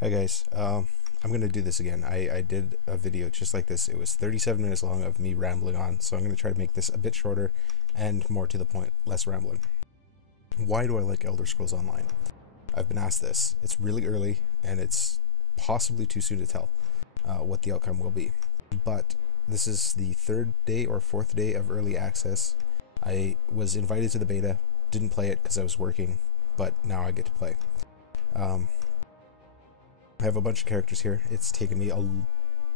Hi guys, I'm going to do this again. I did a video just like this. It was 37 minutes long of me rambling on, so I'm going to try to make this a bit shorter and more to the point, less rambling. Why do I like Elder Scrolls Online? I've been asked this. It's really early, and it's possibly too soon to tell what the outcome will be. But this is the third day or fourth day of early access. I was invited to the beta, didn't play it because I was working, but now I get to play. I have a bunch of characters here. It's taken me a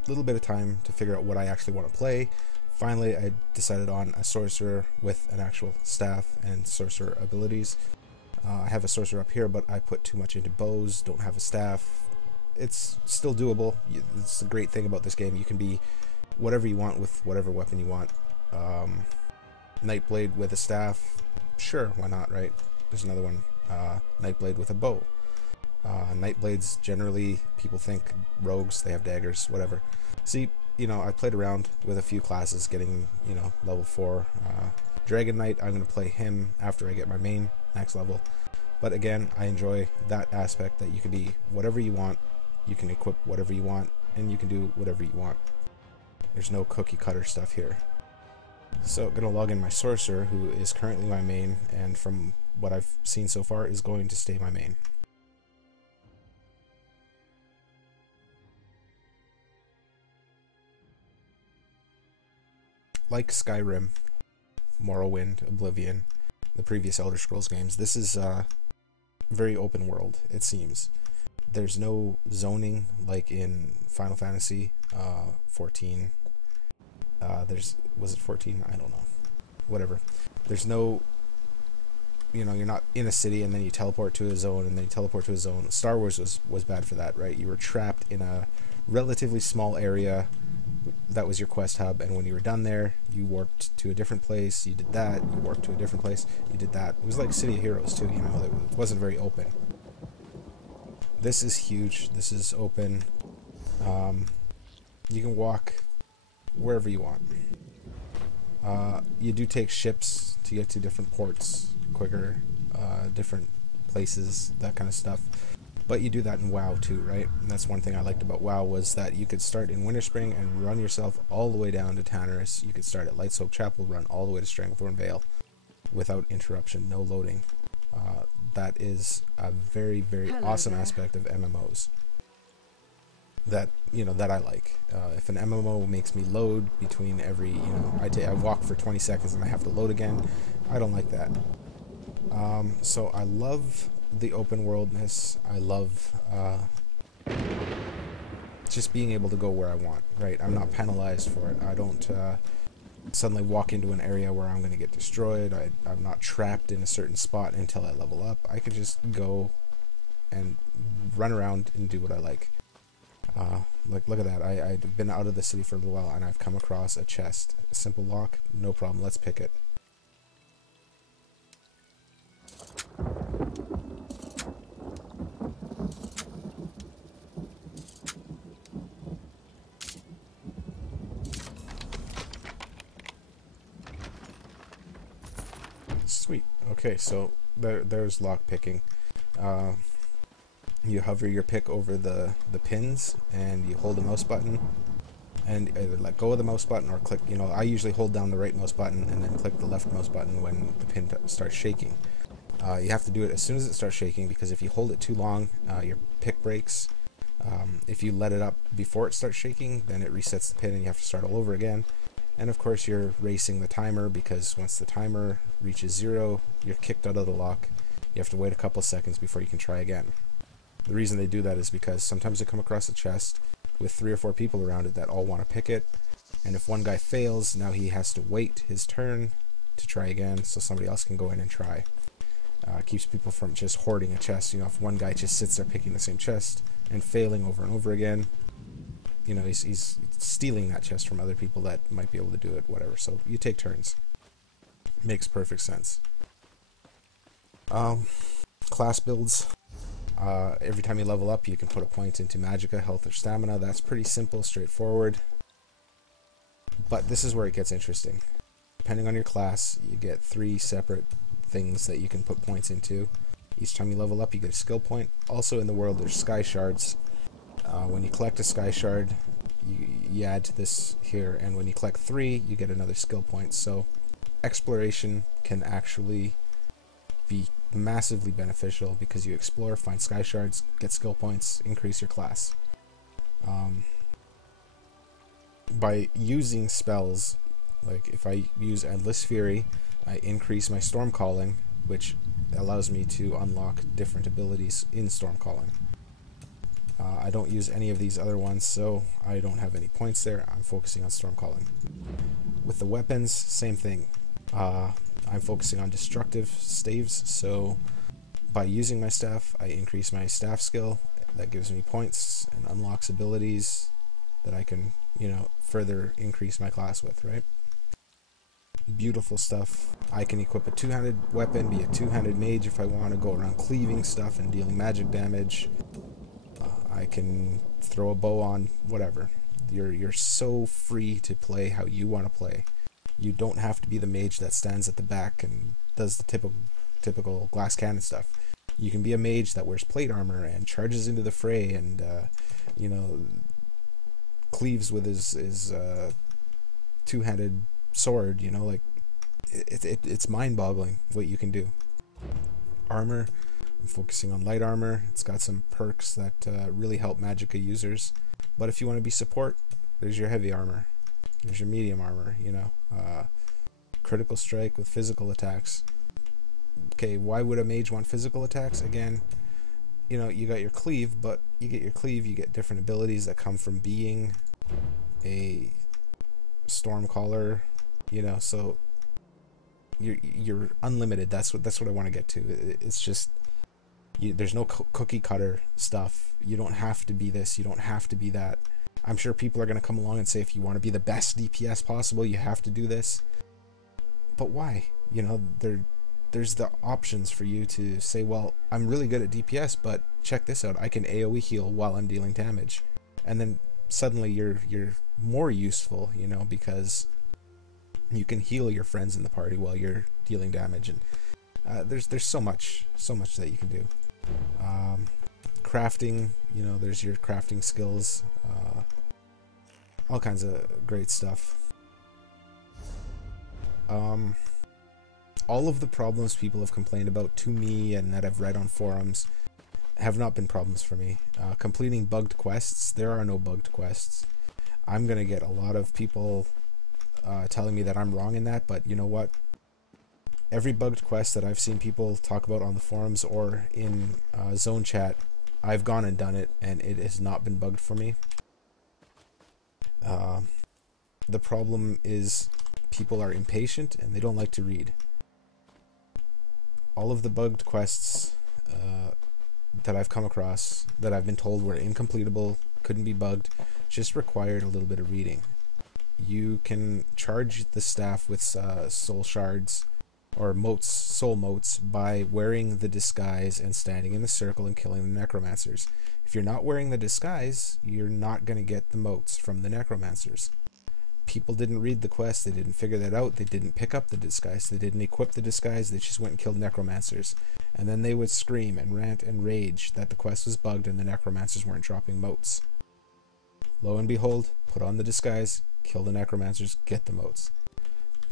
little bit of time to figure out what I actually want to play. Finally, I decided on a sorcerer with an actual staff and sorcerer abilities. I have a sorcerer up here, but I put too much into bows, don't have a staff. It's still doable. It's the great thing about this game. You can be whatever you want with whatever weapon you want. Nightblade with a staff, sure, why not, right? There's another one, Nightblade with a bow. Nightblades, generally, people think rogues, they have daggers, whatever. See, I played around with a few classes, getting, level 4. Dragon Knight, I'm going to play him after I get my main max level. But again, I enjoy that aspect that you can be whatever you want, you can equip whatever you want, and you can do whatever you want. There's no cookie cutter stuff here. So I'm going to log in my sorcerer, who is currently my main, and from what I've seen so far is going to stay my main. Like Skyrim, Morrowind, Oblivion, the previous Elder Scrolls games, this is very open world, it seems. There's no zoning like in Final Fantasy 14. Was it 14? I don't know. Whatever. There's no, you're not in a city and then you teleport to a zone and then you teleport to a zone. Star Wars was bad for that, right? You were trapped in a relatively small area. That was your quest hub, and when you were done there, you warped to a different place, you did that, you warped to a different place, you did that. It was like City of Heroes too, it wasn't very open. This is huge, this is open. You can walk wherever you want. You do take ships to get to different ports quicker, different places, that kind of stuff. But you do that in WoW too, right? And that's one thing I liked about WoW, was that you could start in Winterspring and run yourself all the way down to Tannerus. You could start at Lightsoak Chapel, run all the way to Stranglethorn Vale without interruption, no loading. That is a very, very awesome aspect of MMOs that that I like. If an MMO makes me load between every, I walk for 20 seconds and I have to load again, I don't like that. So I love the open worldness. I love just being able to go where I want, right? I'm not penalized for it. I don't suddenly walk into an area where I'm going to get destroyed. I'm not trapped in a certain spot until I level up. I can just go and run around and do what I like. Look at that. I've been out of the city for a little while and I've come across a chest. A simple lock, no problem. Let's pick it. Sweet. Okay, so there's lock picking. You hover your pick over the pins and you hold the mouse button and either let go of the mouse button or click, I usually hold down the right mouse button and then click the left mouse button when the pin starts shaking. You have to do it as soon as it starts shaking, because if you hold it too long, your pick breaks. If you let it up before it starts shaking, then it resets the pin and you have to start all over again. And of course you're racing the timer, because once the timer reaches 0, you're kicked out of the lock. You have to wait a couple seconds before you can try again. The reason they do that is because sometimes they come across a chest with 3 or 4 people around it that all want to pick it, and if one guy fails, now he has to wait his turn to try again so somebody else can go in and try. Keeps people from just hoarding a chest. If one guy just sits there picking the same chest and failing over and over again, he's stealing that chest from other people that might be able to do it, whatever. So you take turns. Makes perfect sense. Class builds. Every time you level up, you can put a point into magicka, health, or stamina. That's pretty simple, straightforward. But this is where it gets interesting. Depending on your class, you get 3 separate things that you can put points into. Each time you level up, you get a skill point. Also in the world, there's sky shards. When you collect a sky shard, you add to this here, and when you collect 3, you get another skill point. So exploration can actually be massively beneficial because you explore, find sky shards, get skill points, increase your class. By using spells, like if I use Endless Fury, I increase my Storm Calling, which allows me to unlock different abilities in Storm Calling. I don't use any of these other ones, so I don't have any points there. I'm focusing on Storm Calling. With the weapons, same thing. I'm focusing on destructive staves, so by using my staff, I increase my staff skill. That gives me points and unlocks abilities that I can, further increase my class with, right? Beautiful stuff. I can equip a two-handed weapon, be a two-handed mage if I want to go around cleaving stuff and dealing magic damage. I can throw a bow on, whatever. You're so free to play how you want to play. You don't have to be the mage that stands at the back and does the typical glass cannon stuff. You can be a mage that wears plate armor and charges into the fray and cleaves with his two-handed sword. It's mind-boggling what you can do. Armor, I'm focusing on light armor. It's got some perks that really help Magicka users. But if you want to be support, there's your heavy armor. There's your medium armor, critical strike with physical attacks. Okay, why would a mage want physical attacks? Again, you got your cleave, but you get different abilities that come from being a Stormcaller, so you're unlimited. That's what I want to get to. It's just there's no cookie cutter stuff. You don't have to be this, you don't have to be that. I'm sure people are going to come along and say if you want to be the best DPS possible, you have to do this. But why? There's the options for you to say, well, I'm really good at DPS, but check this out, I can AoE heal while I'm dealing damage. And then suddenly you're more useful, because you can heal your friends in the party while you're dealing damage. And there's so much that you can do. Crafting, there's your crafting skills, all kinds of great stuff. All of the problems people have complained about to me and that I've read on forums have not been problems for me. Completing bugged quests, there are no bugged quests. I'm gonna get a lot of people telling me that I'm wrong in that, but you know what? Every bugged quest that I've seen people talk about on the forums or in zone chat, I've gone and done it, and it has not been bugged for me. The problem is people are impatient and they don't like to read. All of the bugged quests that I've come across, that I've been told were incompletable, couldn't be bugged, just required a little bit of reading. You can charge the staff with soul shards or motes, soul motes, by wearing the disguise and standing in the circle and killing the necromancers. If you're not wearing the disguise, you're not going to get the motes from the necromancers. People didn't read the quest, they didn't figure that out, they didn't pick up the disguise, they didn't equip the disguise, they just went and killed necromancers. And then they would scream and rant and rage that the quest was bugged and the necromancers weren't dropping motes. Lo and behold, put on the disguise, kill the necromancers, get the motes.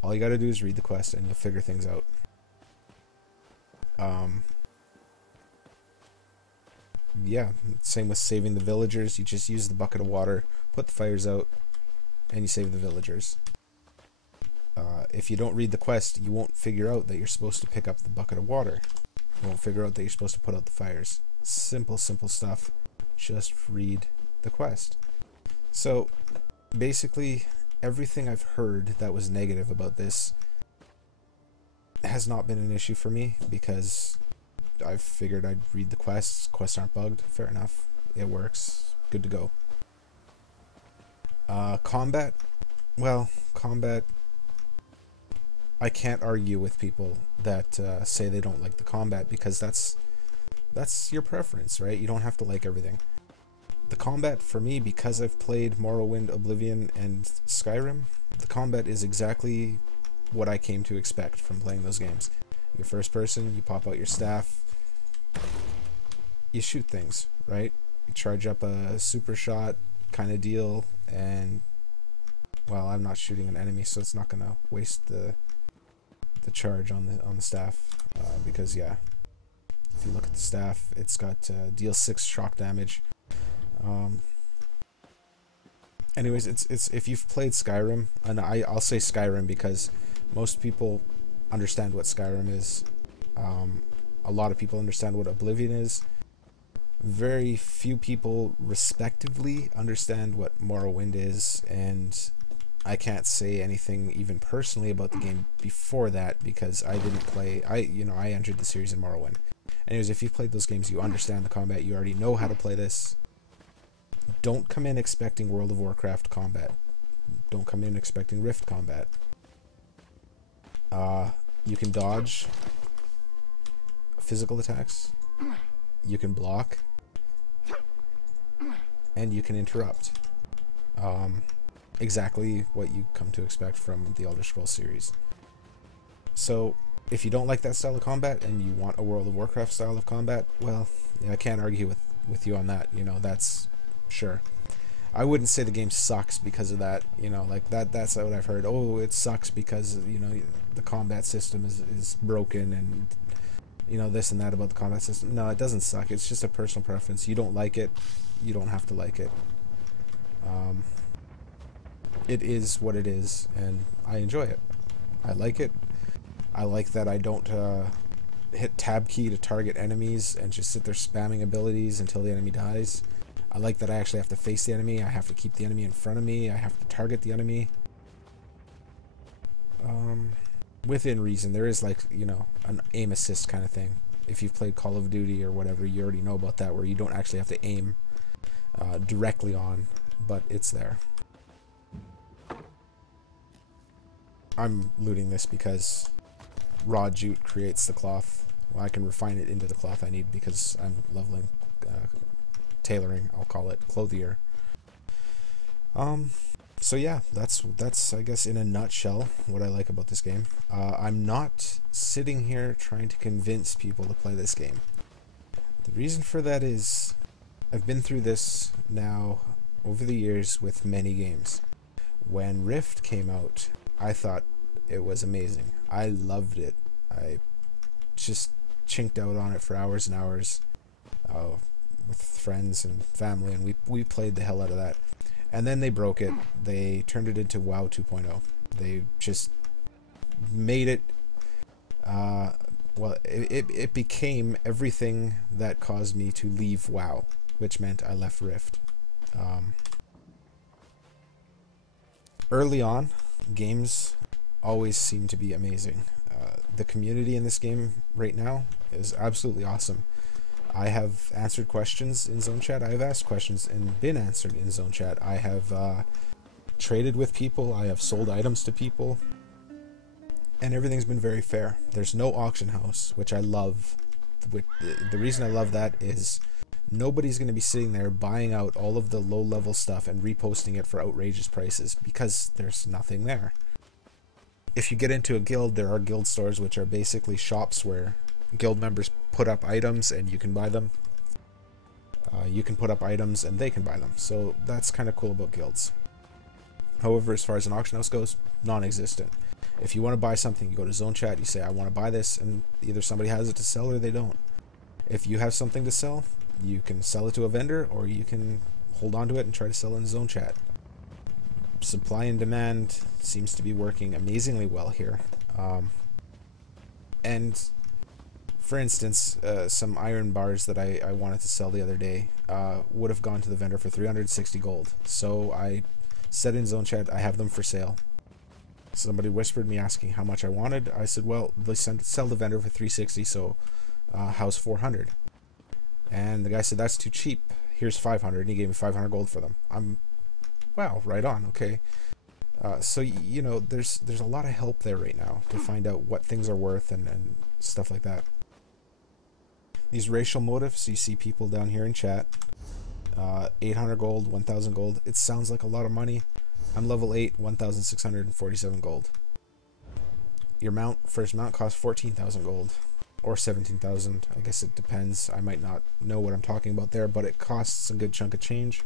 All you gotta do is read the quest and you'll figure things out. Yeah, same with saving the villagers. You just use the bucket of water, put the fires out, and you save the villagers. If you don't read the quest, you won't figure out that you're supposed to pick up the bucket of water. You won't figure out that you're supposed to put out the fires. Simple stuff. Just read the quest. So, basically, everything I've heard that was negative about this has not been an issue for me, because I've figured I'd read the quests. Quests aren't bugged. Fair enough. It works. Good to go. Combat. Well, combat, I can't argue with people that say they don't like the combat, because that's your preference, right? You don't have to like everything. The combat for me, because I've played Morrowind, Oblivion, and Skyrim, the combat is exactly what I came to expect from playing those games. You're first person, you pop out your staff, you shoot things, right? You charge up a super shot kind of deal, and well, I'm not shooting an enemy, so it's not gonna waste the charge on the staff, because yeah, if you look at the staff, it's got deal 6 shock damage. Anyways, it's if you've played Skyrim, and I'll say Skyrim because most people understand what Skyrim is. A lot of people understand what Oblivion is. Very few people respectively understand what Morrowind is, and I can't say anything even personally about the game before that because I didn't play. I entered the series in Morrowind. Anyways, if you've played those games, you understand the combat. You already know how to play this. Don't come in expecting World of Warcraft combat. Don't come in expecting Rift combat. You can dodge physical attacks. You can block. And you can interrupt. Exactly what you come to expect from the Elder Scrolls series. So, if you don't like that style of combat and you want a World of Warcraft style of combat, well, yeah, I can't argue with you on that. You know, that's sure. I wouldn't say the game sucks because of that. You know, like that's what I've heard. Oh, it sucks because, you know, the combat system is broken and, you know, this and that about the combat system. No, it doesn't suck. It's just a personal preference. You don't like it, you don't have to like it. It is what it is, and I enjoy it. I like it. I like that I don't hit tab key to target enemies and just sit there spamming abilities until the enemy dies. I like that I actually have to face the enemy. I have to keep the enemy in front of me. I have to target the enemy. Within reason. There is, like, you know, an aim assist kind of thing. If you've played Call of Duty or whatever, you already know about that, where you don't actually have to aim directly on, but it's there. I'm looting this because raw jute creates the cloth. Well, I can refine it into the cloth I need because I'm leveling, tailoring, I'll call it, clothier. So yeah, that's I guess in a nutshell what I like about this game. I'm not sitting here trying to convince people to play this game. The reason for that is I've been through this now over the years with many games. When Rift came out, I thought it was amazing. I loved it. I just chinked out on it for hours and hours with friends and family, and we played the hell out of that. And then they broke it. They turned it into WoW 2.0. They just made it, well, it became everything that caused me to leave WoW, which meant I left Rift. Early on, games always seem to be amazing. The community in this game right now is absolutely awesome. I have answered questions in Zone Chat. I have asked questions and been answered in Zone Chat. I have traded with people. I have sold items to people. And everything's been very fair. There's no auction house, which I love. The reason I love that is nobody's going to be sitting there buying out all of the low-level stuff and reposting it for outrageous prices because there's nothing there. If you get into a guild, there are guild stores, which are basically shops where guild members put up items and you can buy them. You can put up items and they can buy them. So that's kind of cool about guilds. However, as far as an auction house goes, non-existent. If you want to buy something, you go to Zone Chat, you say, I want to buy this, and either somebody has it to sell or they don't. If you have something to sell, you can sell it to a vendor, or you can hold on to it and try to sell it in Zone Chat. Supply and demand seems to be working amazingly well here. And for instance, some iron bars that I wanted to sell the other day would have gone to the vendor for 360 gold. So I said in Zone Chat, I have them for sale. Somebody whispered me asking how much I wanted. I said, well, they sell the vendor for 360, so how's 400? And the guy said, that's too cheap. Here's 500, and he gave me 500 gold for them. Wow, right on, okay. So, you know, there's a lot of help there right now to find out what things are worth and stuff like that. These racial motifs, you see people down here in chat, 800 gold, 1,000 gold. It sounds like a lot of money. I'm level 8, 1,647 gold. Your first mount costs 14,000 gold. or 17,000. I guess it depends. I might not know what I'm talking about there, but it costs a good chunk of change.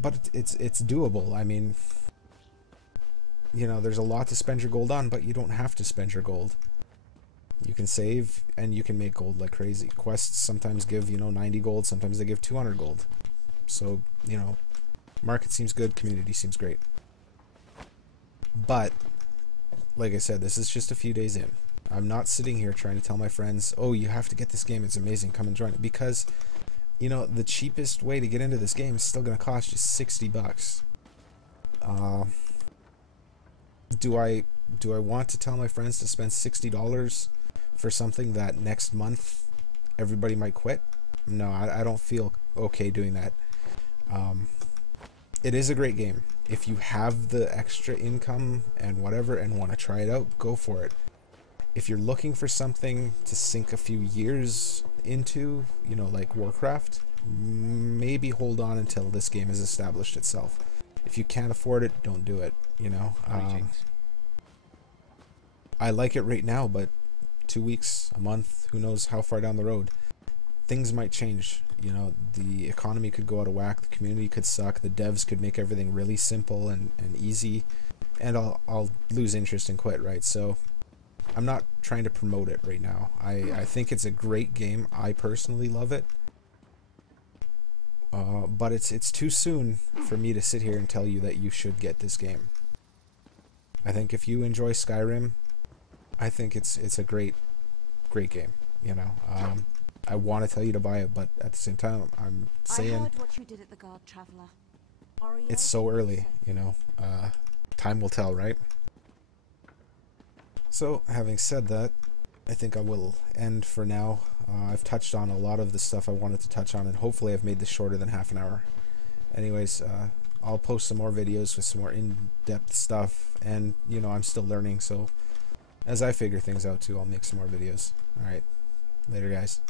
But it's doable. I mean, you know, there's a lot to spend your gold on, but you don't have to spend your gold. You can save, and you can make gold like crazy. Quests sometimes give, you know, 90 gold, sometimes they give 200 gold. So, you know, market seems good, community seems great. But, like I said, this is just a few days in. I'm not sitting here trying to tell my friends, oh, you have to get this game, it's amazing, come and join it. Because, you know, the cheapest way to get into this game is still going to cost you 60 bucks. Do I want to tell my friends to spend $60 for something that next month everybody might quit? No, I don't feel okay doing that. It is a great game. If you have the extra income and whatever and want to try it out, go for it. If you're looking for something to sink a few years into, you know, like Warcraft, maybe hold on until this game has established itself. If you can't afford it, don't do it, you know. I like it right now, but 2 weeks, a month, who knows how far down the road, things might change. You know, the economy could go out of whack, the community could suck, the devs could make everything really simple and easy, and I'll lose interest and quit, right? So I'm not trying to promote it right now. I think it's a great game. I personally love it. But it's too soon for me to sit here and tell you that you should get this game. I think if you enjoy Skyrim, I think it's a great game, you know. I want to tell you to buy it, but at the same time, I'm saying I heard what you did at the Guard, Traveler. It's so early, you know. Time will tell, right? So, having said that, I think I will end for now. I've touched on a lot of the stuff I wanted to touch on, and hopefully I've made this shorter than half an hour. Anyways, I'll post some more videos with some more in-depth stuff, and, you know, I'm still learning, so as I figure things out too, I'll make some more videos. Alright, later guys.